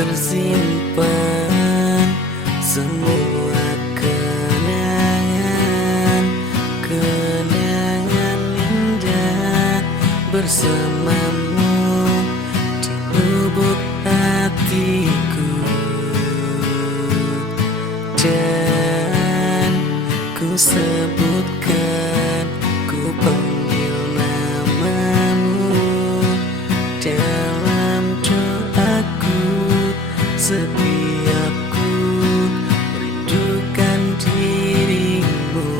tersimpan semua kenangan, kenangan indah bersamamu di lubuk hatiku. Dan ku sebutkan, ku panggil namamu dalam doaku setiap ku rindukan dirimu.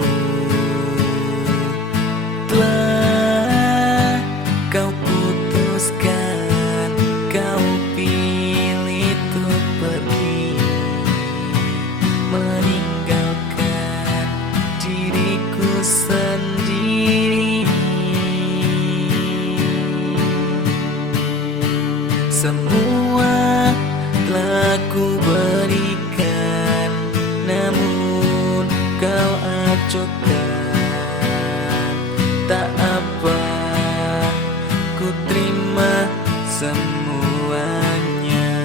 Telah kau putuskan, kau pilih untuk pergi, meninggalkan diriku sendiri. Semua telah ku berikan, namun kau acuhkan. Tak apa, ku terima semuanya.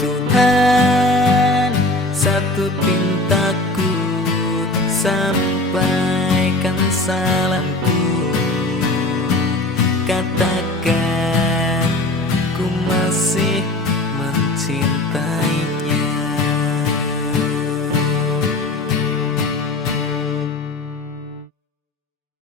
Tuhan, satu pintaku, sampaikan salamku, kata